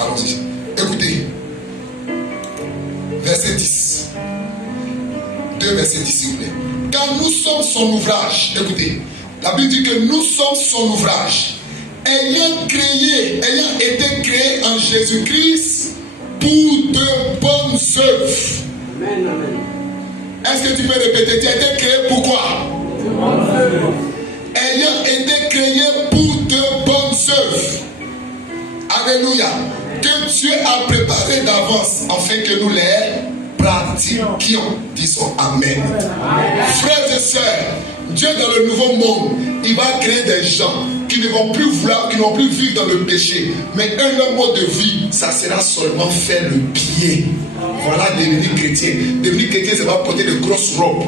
Allons-y. Écoutez. Verset 10. 2 verset 10 s'il vous plaît. Car nous sommes son ouvrage. Écoutez. La Bible dit que nous sommes son ouvrage. Ayant été créés en Jésus-Christ pour de bonnes œuvres. Amen, amen. Est-ce que tu peux répéter? Tu as été créé pour quoi? De bonnes œuvres. Ayant été créé pour de bonnes œuvres. Alléluia. Que Dieu a préparé d'avance afin que nous les pratiquions. Disons Amen. Amen. Frères et sœurs, Dieu dans le nouveau monde, il va créer des gens qui ne vont plus vouloir, qui ne vont plus vivre dans le péché. Mais un mode de vie, ça sera seulement faire le bien. Voilà devenir chrétien. Devenir chrétien, c'est pas porter de grosses robes.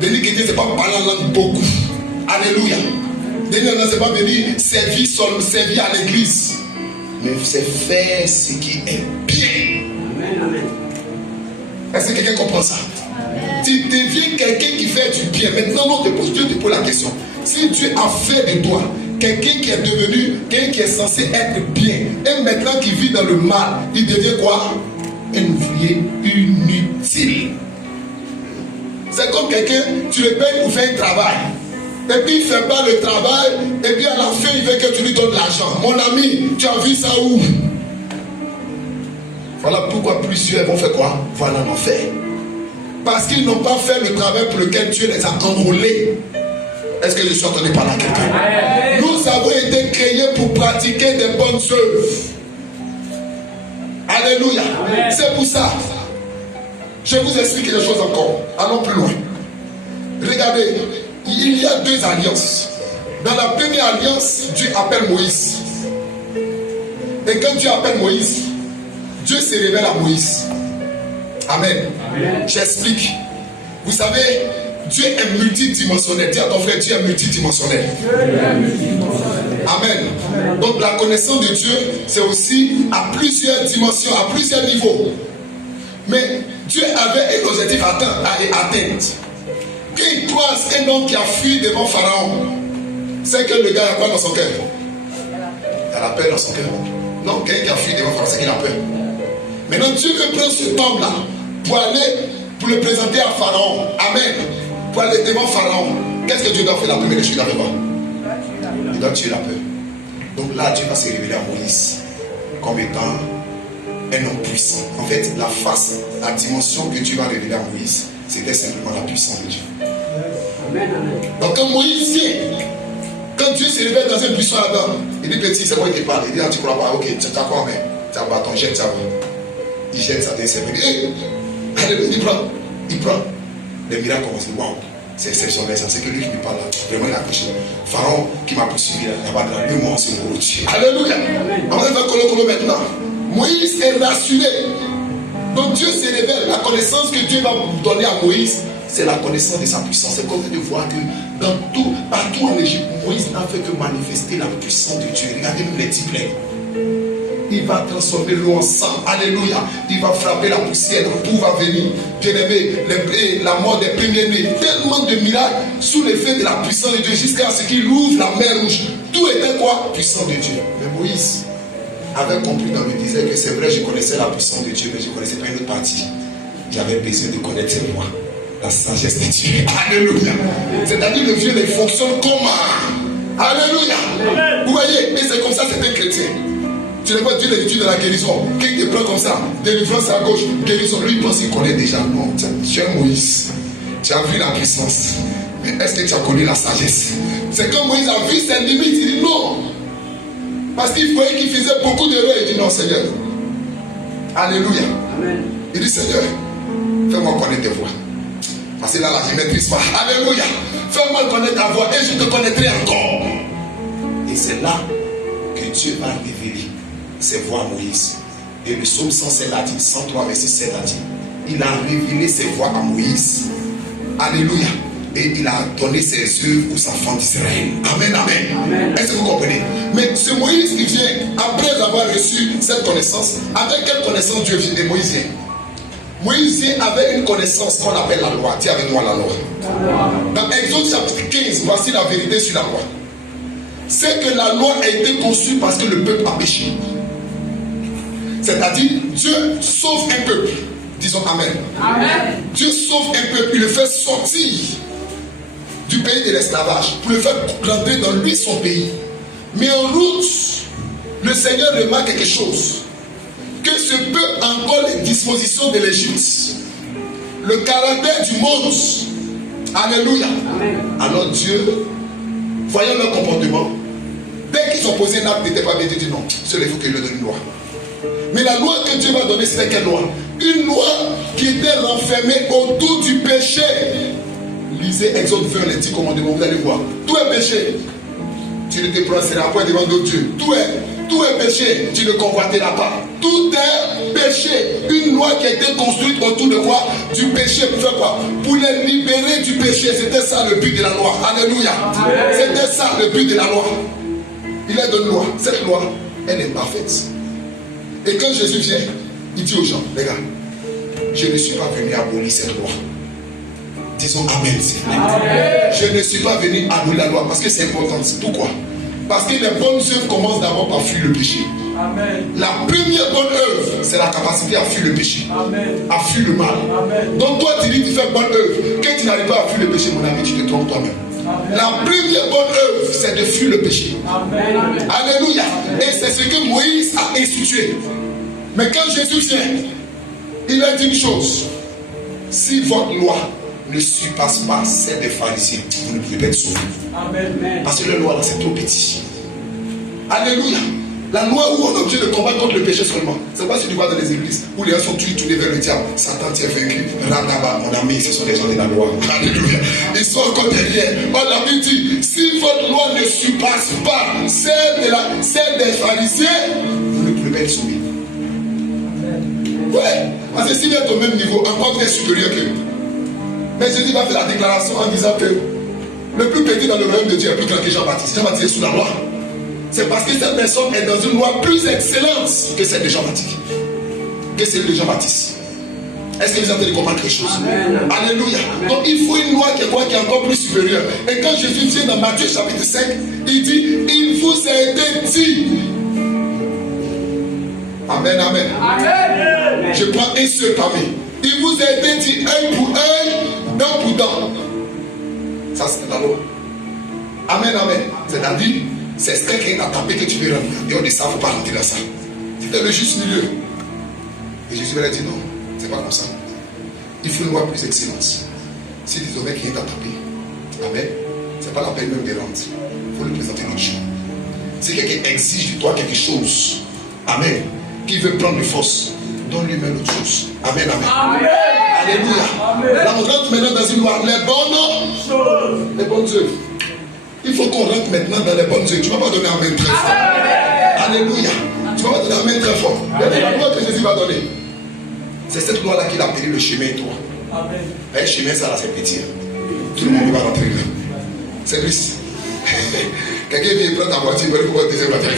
Devenir chrétien, c'est pas parler en langue beaucoup. Alléluia. Devenir chrétien, c'est pas venir servir à l'église. Mais c'est faire ce qui est bien. Amen, amen. Est-ce que quelqu'un comprend ça? Tu deviens quelqu'un qui fait du bien. Maintenant, Dieu te pose la question. Si Dieu a fait de toi quelqu'un qui est devenu, quelqu'un qui est censé être bien, et maintenant qui vit dans le mal, il devient quoi? Un ouvrier inutile. C'est comme quelqu'un, tu le payes pour faire un travail. Et puis il ne fait pas le travail, et puis à la fin il veut que tu lui donnes l'argent. Mon ami, tu as vu ça où? Voilà pourquoi plusieurs vont faire quoi? Voilà en enfer. Parce qu'ils n'ont pas fait le travail pour lequel Dieu les a enrôlés. Est-ce que je suis entendu par là quelqu'un? Nous avons été créés pour pratiquer des bonnes œuvres. Alléluia. C'est pour ça. Je vais vous expliquer des choses encore. Allons plus loin. Regardez, il y a deux alliances. Dans la première alliance, Dieu appelle Moïse. Et quand Dieu appelle Moïse, Dieu se révèle à Moïse. Amen. Amen. J'explique. Vous savez, Dieu est multidimensionnel. Dis à ton frère, Dieu est multidimensionnel. Amen. Amen. Donc la connaissance de Dieu, c'est aussi à plusieurs dimensions, à plusieurs niveaux. Mais Dieu avait un objectif à atteindre. Quand il croise un homme qui a fui devant Pharaon, c'est que le gars a quoi dans son cœur? Il a la peur dans son cœur. Non, quelqu'un qui a fui devant Pharaon, c'est qu'il a peur. Maintenant, Dieu veut prendre cet homme-là pour aller, pour le présenter à Pharaon. Amen. Pour aller devant Pharaon. Qu'est-ce que Dieu doit faire? La première chose qu'il doit faire? Il doit tuer la peur. Donc là, Dieu va se révéler à Moïse comme étant un homme puissant. En fait, la face, la dimension que Dieu va révéler à Moïse, c'était simplement la puissance de Dieu. Donc quand Moïse vient, quand Dieu se révèle dans un buisson là-dedans, il dit petit, c'est moi qui parle. Il dit, tu ne crois pas, ok, tu as quoi, mais tu as un bâton, jette ça. Il jette ça, il prend. Les miracles commencent. Waouh, c'est exceptionnel ça. C'est que lui qui me parle là. Vraiment, il a couché. Pharaon qui m'a poursuivi là, il a pas de lui, moi, c'est mon Dieu. Alléluia. On va faire colo maintenant. Moïse est rassuré. Donc Dieu se révèle. La connaissance que Dieu va donner à Moïse, c'est la connaissance de sa puissance. C'est comme de voir que dans tout, partout en Égypte, Moïse n'a fait que manifester la puissance de Dieu. Regardez-nous les diplômes. Il va transformer l'eau en sang. Alléluia. Il va frapper la poussière. Tout va venir. Bien-aimé, la mort des premiers-nés. Tellement de miracles sous l'effet de la puissance de Dieu jusqu'à ce qu'il ouvre la mer rouge. Tout était quoi? Puissance de Dieu. Mais Moïse avait compris dans le désert que c'est vrai, je connaissais la puissance de Dieu, mais je ne connaissais pas une autre partie. J'avais besoin de connaître ses voies. La sagesse de Dieu. Alléluia. C'est-à-dire le Dieu, il fonctionne comment? Alléluia. Vous voyez, et c'est comme ça, c'est un chrétien. Tu ne vois Dieu l'étude de la guérison. Qui te prend comme ça? Délivrance à gauche, guérison. Lui, il pense qu'il connaît déjà. Non, tu es Moïse. Tu as vu la puissance. Mais est-ce que tu as connu la sagesse? C'est quand Moïse a vu ses limites, il dit non. Parce qu'il voyait qu'il faisait beaucoup d'erreurs. Il dit non, Seigneur. Alléluia. Amen. Il dit Seigneur, fais-moi connaître tes voies. Parce que là, je ne maîtrise pas. Alléluia. Fais-moi connaître ta voix et je te connaîtrai encore. Et c'est là que Dieu va révéler ses voix à Moïse. Et le psaume 107 a dit, 103 verset 7 a dit, il a révélé ses voix à Moïse. Alléluia. Et il a donné ses œuvres aux enfants d'Israël. Amen, amen, amen. Est-ce que vous comprenez? Mais ce Moïse qui vient, après avoir reçu cette connaissance, avec quelle connaissance Dieu vient et Moïse vient? Moïse vient avec une connaissance qu'on appelle la loi. Dis avec moi la loi. Dans Exode chapitre 15, voici la vérité sur la loi. C'est que la loi a été conçue parce que le peuple a péché. C'est-à-dire, Dieu sauve un peuple. Disons Amen. Amen. Dieu sauve un peuple, il le fait sortir du pays de l'esclavage pour le faire rentrer dans lui son pays. Mais en route, le Seigneur remarque quelque chose, que ce peuple a encore les dispositions de l'Égypte, le caractère du monde. Alléluia. Amen. Alors Dieu, voyant leur comportement, dès qu'ils ont posé un acte, n'était pas bien, Dieu dit non, seul il faut qu'il leur donne une loi. Mais la loi que Dieu va donner, c'était quelle loi? Une loi qui était renfermée autour du péché. Lisez Exode 20, les 10 commandements, vous allez voir. Tout est péché. Tu ne te prononceras point devant d'autres dieux. Tout est péché. Tu ne convoiteras pas. Tout est péché. Une loi qui a été construite autour de quoi? Du péché. Pour faire quoi? Pour les libérer du péché. C'était ça le but de la loi. Alléluia. C'était ça le but de la loi. Il a donné une loi. Cette loi, elle est parfaite. Et quand Jésus vient, il dit aux gens, les gars, je ne suis pas venu abolir cette loi. Disons Amen, s'il vous plaît. Je ne suis pas venu abolir la loi parce que c'est important. Pourquoi? Parce que les bonnes œuvres commencent d'abord par fuir le péché. Amen. La première bonne œuvre, c'est la capacité à fuir le péché. Amen. À fuir le mal. Amen. Donc toi, tu dis que tu fais bonne œuvre. Quand tu n'arrives pas à fuir le péché, mon ami, tu te trompes toi-même. Amen. La première bonne œuvre, c'est de fuir le péché. Amen. Amen. Alléluia. Et c'est ce que Moïse a institué. Mais quand Jésus vient, il a dit une chose. Si votre loi ne surpasse pas celle des pharisiens, vous ne pouvez pas être sauvés. Amen. Parce que la loi là, c'est trop petit. Alléluia. La loi où on est obligé de combattre contre le péché seulement. C'est pas si tu vas dans les églises où les gens sont tous tournés vers le diable. Satan t'est vaincu. Radaba, mon ami, ce sont des gens de la loi. Alléluia. Ils sont encore derrière. On l'a dit, si votre loi ne surpasse pas celle des pharisiens, vous ne pouvez pas être sauvés. Ouais, parce que s'il est au même niveau, encore très supérieur qu'eux. Mais Jésus va faire la déclaration en disant que le plus petit dans le royaume de Dieu est plus grand que Jean-Baptiste. Jean-Baptiste est sous la loi. C'est parce que cette personne est dans une loi plus excellente que celle de Jean-Baptiste. Que celle de Jean-Baptiste. Est-ce que vous avez compris quelque chose? Amen. Alléluia. Donc il faut une loi qui est encore plus supérieure. Et quand Jésus vient dans Matthieu chapitre 5, il dit, il vous a été dit. Amen, amen. Amen. Je prends un seul parmi. Il vous a été dit œil pour œil, dent pour dent. Ça c'est la loi. Amen, amen. C'est-à-dire, c'est ce qui est à taper que tu veux rentrer. Et on dit ça, il ne faut pas rentrer dans ça. C'était le juste milieu. Et Jésus lui a dit non, c'est pas comme ça. Il faut une loi plus excellente. Si désormais qui est à taper, amen, c'est pas la peine même de rentrer. Il faut lui présenter l'autre chose. Si quelqu'un exige de toi quelque chose, amen, qui veut prendre de force, donne-lui même l'autre chose. Amen, amen. Amen. Alléluia. Amen. Là, on rentre maintenant dans une loi. Les bonnes œuvres. Il faut qu'on rentre maintenant dans les bonnes œuvres. Tu ne vas pas donner amen très fort. Alléluia. Tu ne vas pas donner amen très fort. La loi que Jésus va donner, c'est cette loi-là qu'il a appelée le chemin, toi. Amen. Un chemin, ça là, c'est petit. Tout le monde va rentrer là. C'est triste. Quelqu'un vient prendre ta voiture, il va pouvoir deuxième voiture.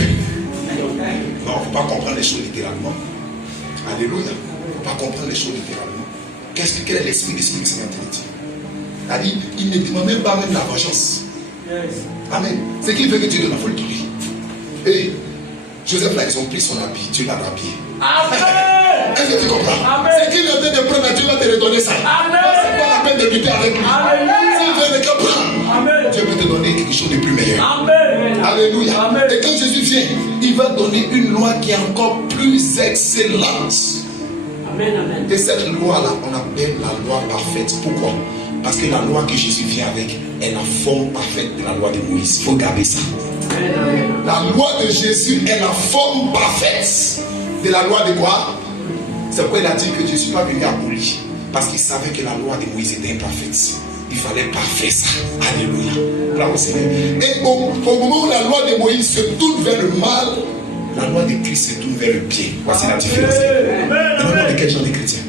Non, il ne faut pas comprendre les choses littéralement. Alléluia. Il ne faut pas comprendre les choses littéralement. Quel est l'esprit de mentalité? C'est-à-dire, il ne demande même pas même la vengeance. Yes. Amen. Ce qui veut que Dieu donne la folie. Et Joseph là, ils ont pris son habit, Dieu l'a rhabillé. Amen. Est-ce que tu comprends? Amen. Ce qu'il vient de prendre, Dieu va te redonner ça. Amen. C'est pas la peine de lutter avec lui. Amen. S'il veut le prendre, Amen. Dieu peut te donner quelque chose de plus meilleur. Amen. Alléluia. Amen. Et quand Jésus vient, il va donner une loi qui est encore plus excellente. Amen. Amen. Et cette loi-là, on appelle la loi parfaite. Pourquoi? Parce que la loi que Jésus vient avec est la forme parfaite de la loi de Moïse. Il faut garder ça. Amen. La loi de Jésus est la forme parfaite de la loi de quoi? C'est pourquoi il a dit que je ne suis pas venu abolir. Parce qu'il savait que la loi de Moïse était imparfaite. Il fallait parfaire ça. Alléluia. Bravo Seigneur. Et au moment où la loi de Moïse se tourne vers le mal, la loi de Christ se tourne vers le bien. Voici la différence. Et maintenant, de quel genre de chrétien?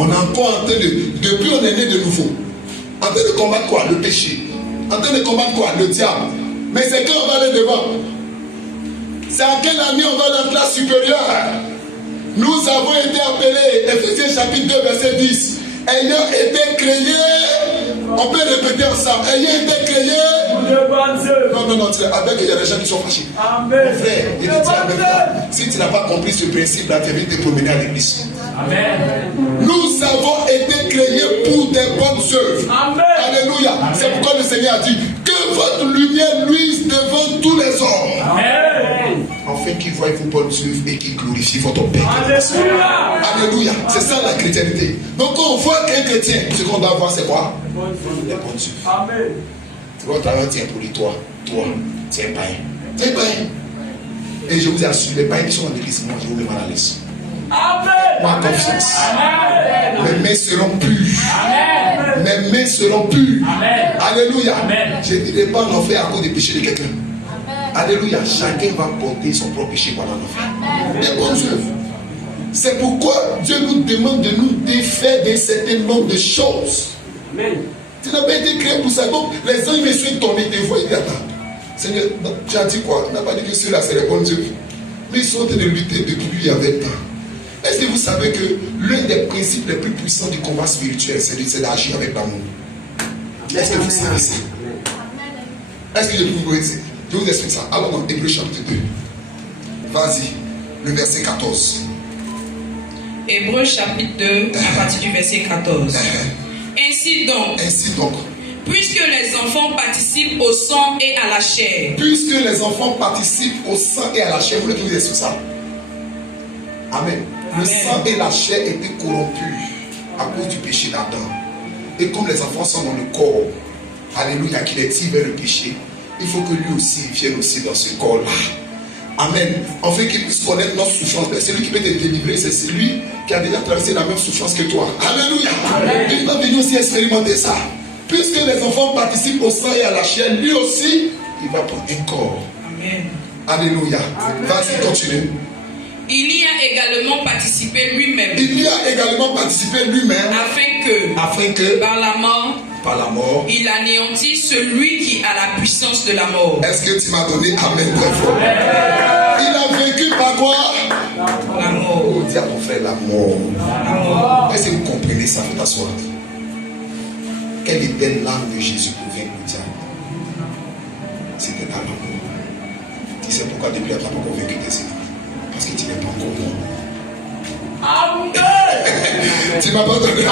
On est encore en train depuis on est né de nouveau, en train de combattre quoi? Le péché. En train de combattre quoi? Le diable. Mais c'est quand on va aller devant. C'est en quelle année on va dans la classe supérieure? Nous avons été appelés, Ephésiens chapitre 2 verset 10, ayant été créés, on peut répéter ensemble, ayant été créés. Non, avec il y a des gens qui sont fâchés. Amen. Mon frère, il dit en même temps, Si tu n'as pas compris ce principe-là, tu es venu te promener à l'église. Amen. Nous avons été créés pour des bonnes œuvres. Amen. Alléluia. C'est pourquoi le Seigneur a dit que votre lumière luise devant tous les hommes. Amen. Afin qu'ils voient vos bonnes œuvres et qu'ils glorifient votre Père. Alléluia. Alléluia. C'est ça la chrétienté. Donc quand on voit qu'un chrétien, ce qu'on doit voir, c'est quoi? Les bonnes œuvres. Amen. Votre travail tient pour lui, toi, c'est un païen. C'est un païen. Et je vous assure, les païens qui sont dans l'église, moi, je vous mets mal à l'aise. Amen. Moi, confiance. Amen. Mes mains seront pures. Amen. Mes mains seront pures. Amen. Alléluia. Amen. Je ne dirai pas l'enfer à cause des péchés de quelqu'un. Alléluia. Chacun va porter son propre péché pendant l'enfer. Des bonnes œuvres. C'est pourquoi Dieu nous demande de nous défaire d'un certain nombre de choses. Amen. Tu n'as pas été créé pour ça. Donc, les gens, ils me sont tombés des fois. Ils disent, attends, Seigneur, tu as dit quoi? Tu n'as pas dit que ceux-là, c'est les bonnes œuvres. Mais ils sont en train de lutter depuis il y a 20 ans. Est-ce que vous savez que l'un des principes les plus puissants du combat spirituel, c'est d'agir avec l'amour? Est-ce que vous savez ça? Est-ce que je peux vous dire? Je vous explique ça. Allons dans Hébreux chapitre 2. Vas-y, le verset 14. Hébreux chapitre 2, à partir du verset 14. Ainsi donc, puisque les enfants participent au sang et à la chair. Puisque les enfants participent au sang et à la chair, vous voulez que je vous explique ça? Amen. Le sang et la chair étaient corrompus à cause du péché d'Adam. Et comme les enfants sont dans le corps, alléluia, qu'il est tiré vers le péché, il faut que lui aussi vienne aussi dans ce corps-là. Amen. En fait, qu'il puisse connaître notre souffrance. Celui qui peut te délivrer, c'est celui qui a déjà traversé la même souffrance que toi. Alléluia. Il va venir aussi expérimenter ça. Puisque les enfants participent au sang et à la chair, lui aussi, il va prendre un corps. Amen. Alléluia. Vas-y, continue. Il y a également participé lui-même. Il y a également participé lui-même afin que par la mort, il anéantisse celui qui a la puissance de la mort. Est-ce que tu m'as donné amen très fort? Il a vécu par quoi? La mort. Oh, dis à ton frère la mort. Est-ce que vous comprenez ça? Faut t'asseoir. Quelle était l'âme de Jésus pour vaincre le diable? C'était la mort. Tu sais pourquoi depuis là tu n'as pas encore vaincu tes ennemis? Parce que tu n'es pas encore mort. Amen. Tu m'as pas donné.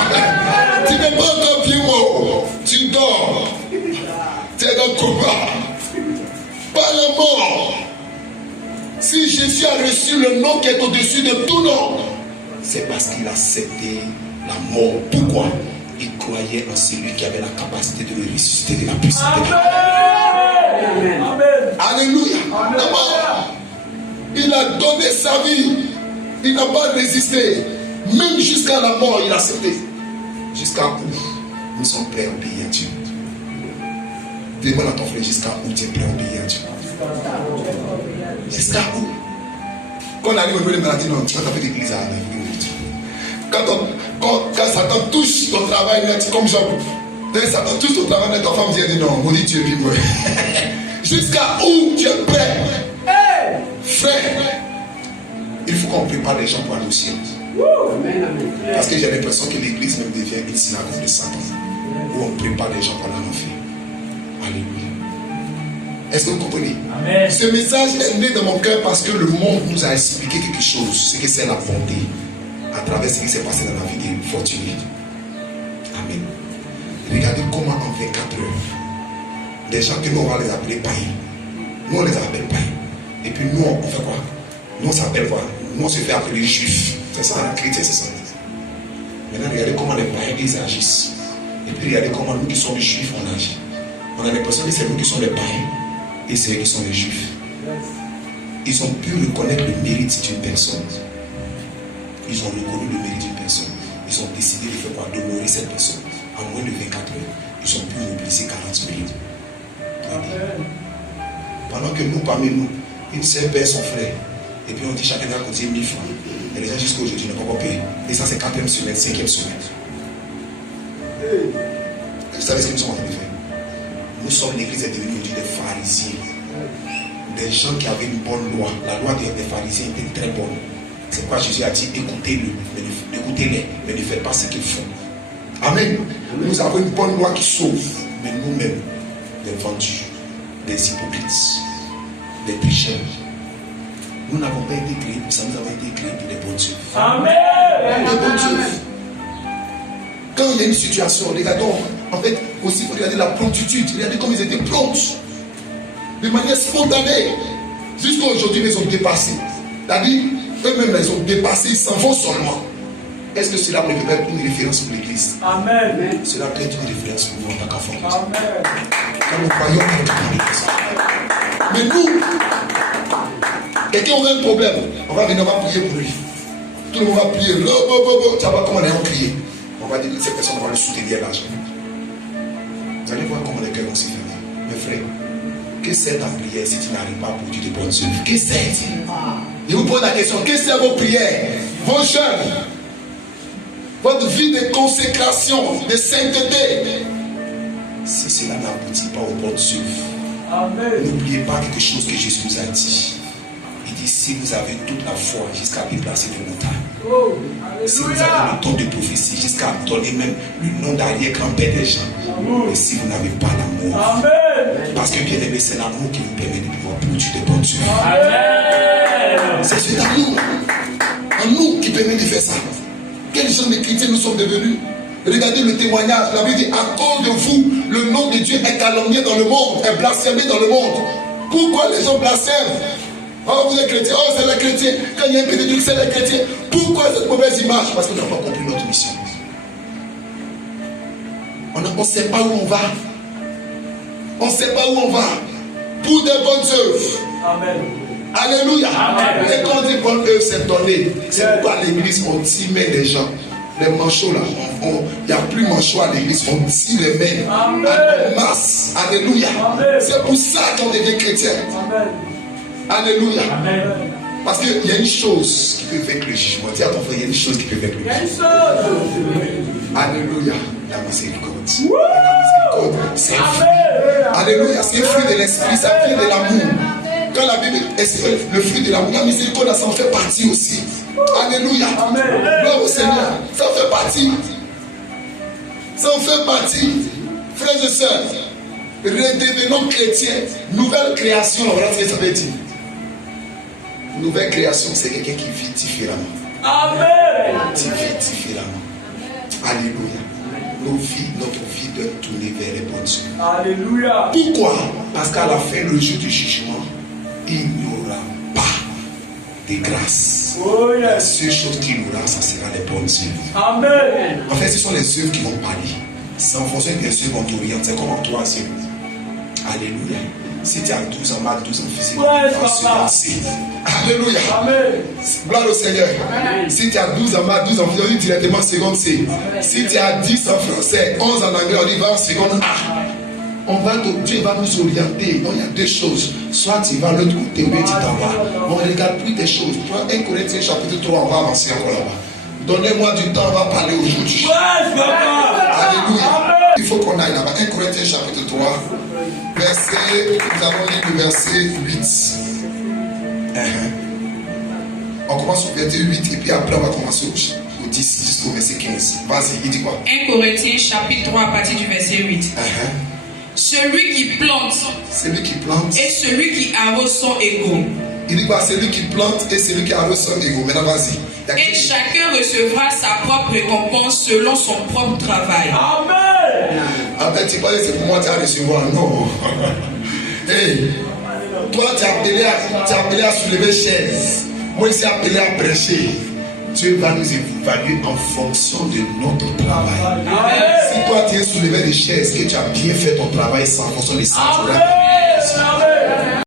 Tu n'es pas encore bien mort. Tu dors. Tu es dans le combat. Pas la mort. Si Jésus a reçu le nom qui est au-dessus de tout nom, c'est parce qu'il a accepté la mort. Pourquoi? Il croyait en celui qui avait la capacité de le ressusciter de la puissance de la Amen. Alléluia. Il a donné sa vie. Il n'a pas résisté. Même jusqu'à la mort, il a accepté. Jusqu'à où nous sommes prêts à obéir à Dieu. Demande à ton frère jusqu'à où tu es prêt à obéir à Dieu. Jusqu'à où? Quand on arrive au niveau des maladies, non, tu vas taper l'église à la minute. Quand Satan touche ton travail net, comme Job, Satan touche ton travail net, ta femme dit non, maudit Dieu, puis moi. Jusqu'à où tu es prêt? Frère, il faut qu'on prépare les gens pour aller au ciel. Parce que j'ai l'impression que l'église même devient une synagogue de Satan, où on prépare les gens pour aller en enfer. Alléluia. Est-ce que vous comprenez? Amen. Ce message est né dans mon cœur parce que le monde nous a expliqué quelque chose, ce que c'est la bonté, à travers ce qui s'est passé dans la vie de Fortuné. Amen. Regardez comment en 24 heures, des gens que nous on va les appeler païens, nous on les appelle païens. Et puis nous on fait quoi? Nous on s'appelle quoi? Nous on se fait appeler juifs. C'est ça, un chrétien, c'est ça. Maintenant regardez comment les païens ils agissent. Et puis regardez comment nous qui sommes les juifs on agit. On a l'impression que c'est nous qui sommes les païens et c'est eux qui sont les juifs. Ils ont pu reconnaître le mérite d'une personne. Ils ont reconnu le mérite d'une personne. Ils ont décidé de faire quoi? D'honorer cette personne. En moins de 24 heures, ils ont pu mobiliser 40 minutes. Pendant que nous, parmi nous, une seule paie son frère. Et puis on dit chacun a coûté 1000 francs. Et les gens jusqu'à aujourd'hui n'ont pas encore payé. Et ça c'est 4e semaine, 5e semaine. Vous savez ce que nous sommes en train de faire? Nous sommes, l'église est devenue aujourd'hui des pharisiens. Des gens qui avaient une bonne loi. La loi des pharisiens était très bonne. C'est pourquoi Jésus a dit écoutez-les, mais ne faites pas ce qu'ils font. Amen. Nous avons une bonne loi qui sauve. Mais nous-mêmes, des vendus, des hypocrites, des pécheurs, Nous n'avons pas été créés pour ça, nous avons été créés pour des bonnes œuvres. Amen. Des bonnes œuvres. Quand il y a une situation, regardons, en fait, aussi, il faut regarder la promptitude. Regardez comme ils étaient prompts. De manière spontanée. Jusqu'à aujourd'hui, ils ont dépassé. C'est-à-dire, eux-mêmes, ils ont dépassé, ils s'en vont seulement. Est-ce que cela peut être une référence pour l'Église? Amen. Cela peut être une référence pour vous en tant qu'enfant. Amen. Quand nous croyons en l'Église. Mais nous, quelqu'un aura un problème, on va venir, on va prier pour lui. Tout le monde va prier. Tu vas voir comment on est prier. On va dire que cette personne va le soutenir l'argent. Vous allez voir comment les cœurs vont s'y faire. Mes frères, que c'est ta prière si tu n'arrives pas à produire de bonnes œuvres? Que c'est? Je vous pose la question, que c'est vos prières, vos jeûnes, votre vie de consécration, de sainteté? Si cela n'aboutit pas aux bonnes œuvres, Amen. n'oubliez pas quelque chose que Jésus nous a dit. Il dit, si vous avez toute la foi jusqu'à déplacer des montagnes, Oh, si vous alléluia. avez le temps de prophétie jusqu'à donner même le nom d'arrière-grand-père des gens, mais si vous n'avez pas l'amour, Amen. parce que bien aimé, c'est l'amour qui nous permet de pouvoir produire des bonnes œuvres. Amen. C'est cet amour en nous qui permet de faire ça. Quels gens de chrétiens nous sommes devenus? Regardez le témoignage. La Bible dit, à cause de vous, le nom de Dieu est calomnié dans le monde, est blasphémé dans le monde. Pourquoi les gens blasphèment? Oh, vous êtes chrétien, oh, c'est les chrétiens. Quand il y a un petit truc, c'est les chrétiens. Pourquoi cette mauvaise image? Parce qu'on n'a pas compris notre mission. On ne sait pas où on va. On ne sait pas où on va. Pour des bonnes œuvres. Amen. Alléluia. Amen. Et quand on dit bonne œuvre, c'est donné. C'est pourquoi à l'église, on t'y met des gens. Les manchots là, il n'y a plus manchots à l'église, on tire les mains. Amen. En masse. Alléluia. Amen. C'est pour ça qu'on devient chrétien. Amen. Alléluia. Amen. Parce qu'il y a une chose qui peut vaincre le jugement. Dis à ton frère, il y a une chose qui peut vaincre le Il y a une jugement. chose. Alléluia. La miséricorde. La miséricorde, c'est un fruit. Amen. Alléluia. C'est un fruit de l'esprit, c'est un fruit de l'amour. Quand la Bible est le fruit de l'amour, la miséricorde, ça en fait partie aussi. Alléluia. Amen. Gloire au Seigneur. Ça en fait partie. Ça en fait partie. Frères et sœurs, redevenons chrétiens. Nouvelle création, voilà ce que ça veut dire. Nouvelle création, c'est quelqu'un qui vit différemment. Amen. Qui vit différemment. Alléluia. Nos vies, notre vie doit tourner vers les bonnes œuvres. Alléluia. Pourquoi? Parce qu'à la fin, le jour du jugement, il n'y aura pas de grâce. Oh La yes. seule chose qu'il y aura, ça sera les bonnes œuvres. Amen. En fait, ce sont les œuvres qui vont parler. C'est en fonction des œuvres qu'on t'oriente. C'est comme en troisième. Alléluia. Si tu as 12 ans, mal 12 ans physique, Ouais, tu vas se papa. lancer. Alléluia. Amen. Gloire au Seigneur. Si tu as 12 ans, mal 12 ans physique, on dit directement seconde C. Si tu as 10 en français, 11 en anglais, on dit va en seconde A. Dieu va nous orienter. Donc il y a deux choses. Soit tu vas de l'autre côté, ou bien tu t'en vas. On ne regarde plus des choses. Prends 1 Corinthiens chapitre 3, on va avancer encore là-bas. Donnez-moi du temps, on va parler aujourd'hui. Ouais, papa. Alléluia. Amen. Il faut qu'on aille là-bas. 1 Corinthiens chapitre 3, verset, nous allons lire le verset 8. On commence au verset 8 et puis après on va commencer au 10 jusqu'au verset 15. Vas-y, il dit quoi? 1 Corinthiens chapitre 3 à partir du verset 8. Celui qui plante Celui qui plante. et celui qui arrose sont égaux. Il dit quoi? Celui qui plante et celui qui arrose sont égaux. Maintenant vas-y. Et chacun recevra sa propre récompense selon son propre travail. Amen. En fait, tu parles, c'est pour moi, tu as recevoir. Non. Hey, toi, tu es appelé à soulever chaise. Moi, je suis appelé à prêcher. Dieu va nous évaluer en fonction de notre travail. Si toi, tu es soulevé des chaises et tu as bien fait ton travail, c'est en fonction des sentiments. Amen.